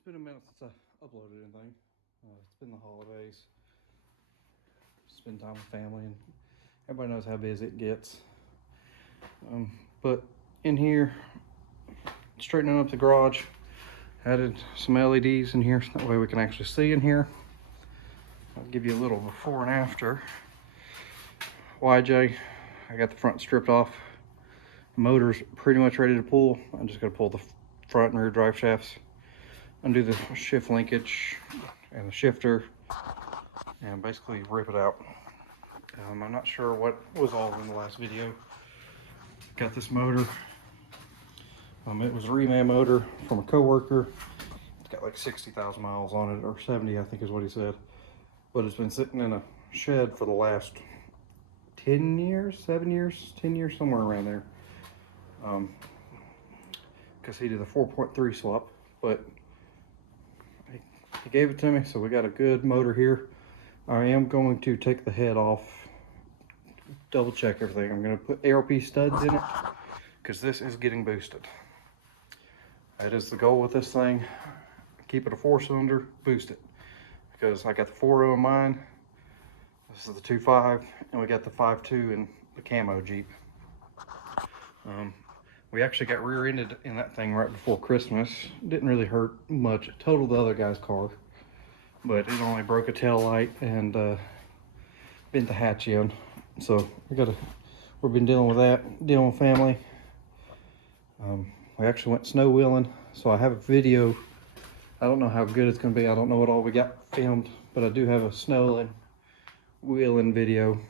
It's been a minute since I uploaded anything. It's been the holidays. Spend time with family, and everybody knows how busy it gets. But in here, straightening up the garage, added some LEDs in here so that way we can actually see in here. I'll give you a little before and after. YJ, I got the front stripped off. The motor's pretty much ready to pull. I'm just gonna pull the front and rear drive shafts, undo the shift linkage and the shifter, and basically rip it out. I'm not sure what was all in the last video. Got this motor. It was a reman motor from a coworker. It's got like 60,000 miles on it, or 70, I think is what he said. But it's been sitting in a shed for the last 10 years, 7 years, 10 years, somewhere around there. Because he did a 4.3 swap, but he gave it to me, so we got a good motor here. I am going to take the head off, double check everything. I'm going to put ARP studs in it because this is getting boosted. That is the goal with this thing. Keep it a 4-cylinder, boost it. Because I got the 4.0 in mine, this is the 2.5, and we got the 5.2 in the camo Jeep. We actually got rear-ended in that thing right before Christmas. Didn't really hurt much. It totaled the other guy's car, but it only broke a tail light and bent the hatch in. So we've been dealing with that, dealing with family. We actually went snow wheeling, so I have a video. I don't know how good it's gonna be. I don't know what all we got filmed, but I do have a snow wheeling video.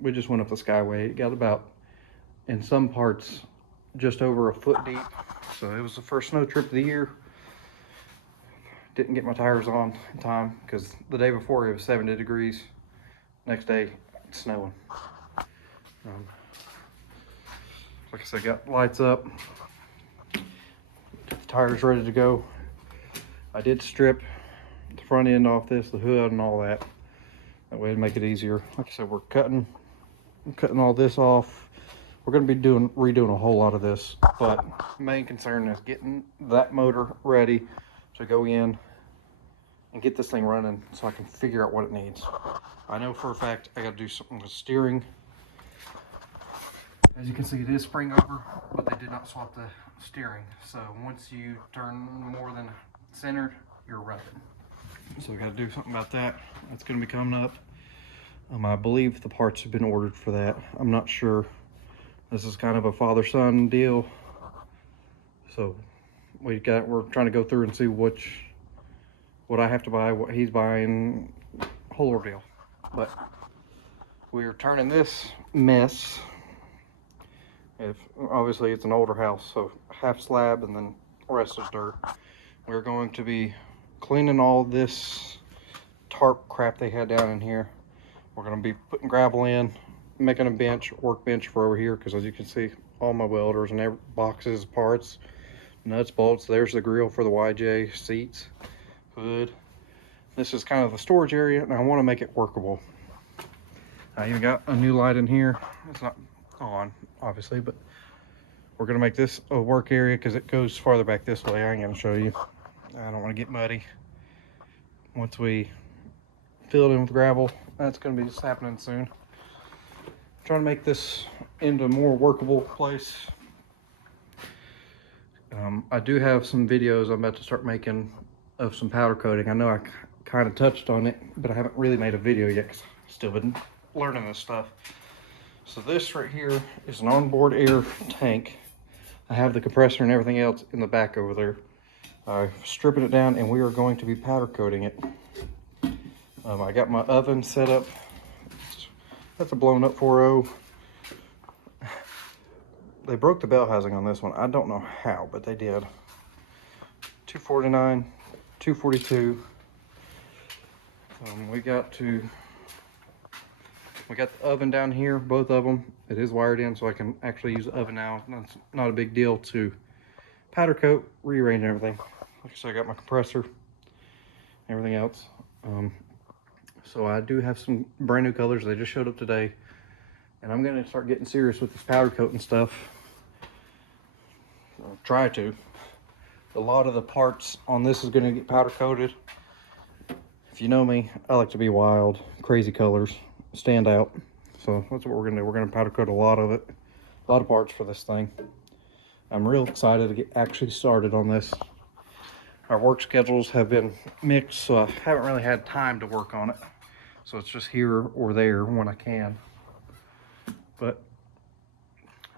We just went up the Skyway. It got about, in some parts, just over a foot deep. So it was the first snow trip of the year. Didn't get my tires on in time because the day before it was 70 degrees. Next day, it's snowing. Like I said, got lights up. Got the tires ready to go. I did strip the front end off this, the hood and all that. That way to make it easier. Like I said, we're cutting all this off. We're going to be redoing a whole lot of this, but main concern is getting that motor ready to go in and get this thing running so I can figure out what it needs. I know for a fact I got to do something with steering. As you can see, it is spring over, but they did not swap the steering. So once you turn more than centered, you're running. So we got to do something about that. That's going to be coming up. I believe the parts have been ordered for that. I'm not sure. This is kind of a father-son deal. So we're trying to go through and see what I have to buy, what he's buying, whole ordeal. But we're turning this mess. Obviously it's an older house, so half slab and then the rest is dirt. We're going to be cleaning all this tarp crap they had down in here. We're going to be putting gravel in, making a workbench for over here, because as you can see, all my welders and boxes, parts, nuts, bolts. There's the grill for the YJ, seats, hood. This is kind of the storage area, and I want to make it workable. I even got a new light in here. It's not on, obviously, but we're going to make this a work area because it goes farther back this way. I ain't going to show you. I don't want to get muddy. Once we fill it in with gravel, that's going to be just happening soon. Trying to make this into a more workable place. I do have some videos I'm about to start making of some powder coating. I know I kind of touched on it, but I haven't really made a video yet because I've still been learning this stuff. So this right here is an onboard air tank. I have the compressor and everything else in the back over there. I'm stripping it down and we are going to be powder coating it. I got my oven set up. That's a blown up 4.0. They broke the bell housing on this one. I don't know how, but they did. 249, 242. We got the oven down here, both of them. It is wired in, so I can actually use the oven now. That's not a big deal to powder coat, rearrange everything. Like I said, I got my compressor, everything else. So I do have some brand new colors. They just showed up today. And I'm going to start getting serious with this powder coat and stuff. I'll try to. A lot of the parts on this is going to get powder coated. If you know me, I like to be wild, crazy colors, stand out. So that's what we're going to do. We're going to powder coat a lot of it, a lot of parts for this thing. I'm real excited to get actually started on this. Our work schedules have been mixed, so I haven't really had time to work on it. So it's just here or there when I can. But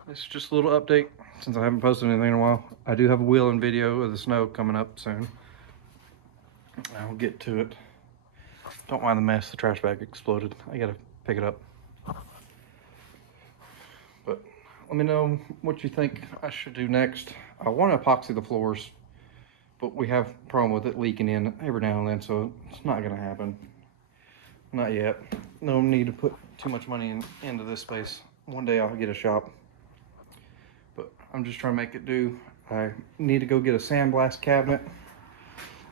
this is just a little update since I haven't posted anything in a while. I do have a wheeling video of the snow coming up soon. I'll get to it. Don't mind the mess, the trash bag exploded. I gotta pick it up. But let me know what you think I should do next. I want to epoxy the floors, but we have a problem with it leaking in every now and then, so it's not gonna happen. Not yet. No need to put too much money into this space. One day I'll get a shop, but I'm just trying to make it do. I need to go get a sandblast cabinet.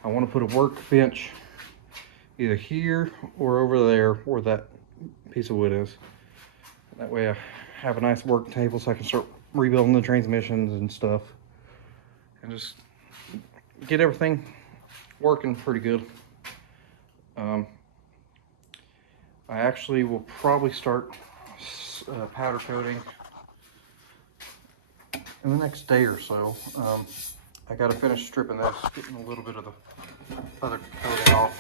I want to put a workbench either here or over there where that piece of wood is. That way I have a nice work table so I can start rebuilding the transmissions and stuff and just get everything working pretty good. I actually will probably start powder coating in the next day or so. I got to finish stripping this, getting a little bit of the other coating off.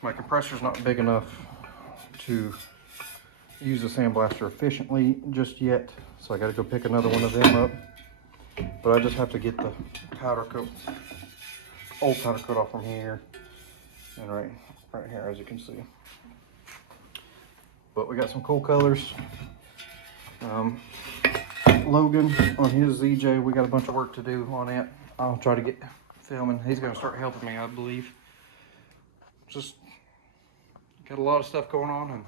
My compressor's not big enough to use the sandblaster efficiently just yet, so I got to go pick another one of them up. But I just have to get the powder coat, old powder coat off from here and right here, as you can see. But we got some cool colors. Logan on his ZJ, we got a bunch of work to do on it. I'll try to get filming. He's gonna start helping me, I believe. Just got a lot of stuff going on and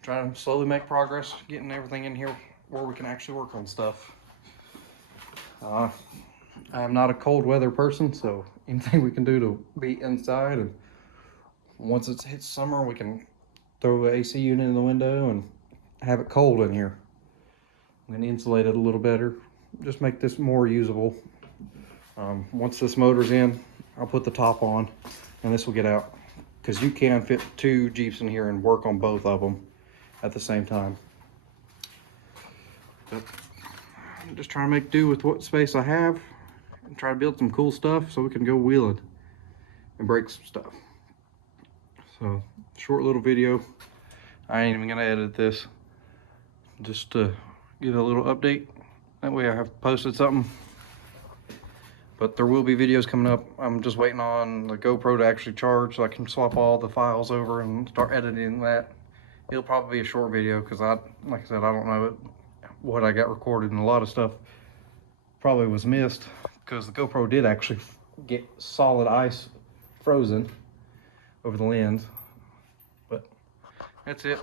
trying to slowly make progress, getting everything in here where we can actually work on stuff. I'm not a cold weather person, so anything we can do to be inside, and once it hits summer, we can throw an AC unit in the window and have it cold in here. I'm gonna insulate it a little better, just make this more usable. Once this motor's in, I'll put the top on and this will get out, because you can fit 2 Jeeps in here and work on both of them at the same time. But I'm just trying to make do with what space I have and try to build some cool stuff so we can go wheeling and break some stuff. So, short little video. I ain't even gonna edit this, just to give a little update. That way I have posted something. But there will be videos coming up. I'm just waiting on the GoPro to actually charge so I can swap all the files over and start editing that. It'll probably be a short video because like I said, I don't know what I got recorded, and a lot of stuff probably was missed because the GoPro did actually get solid ice frozen over the lens. But that's it.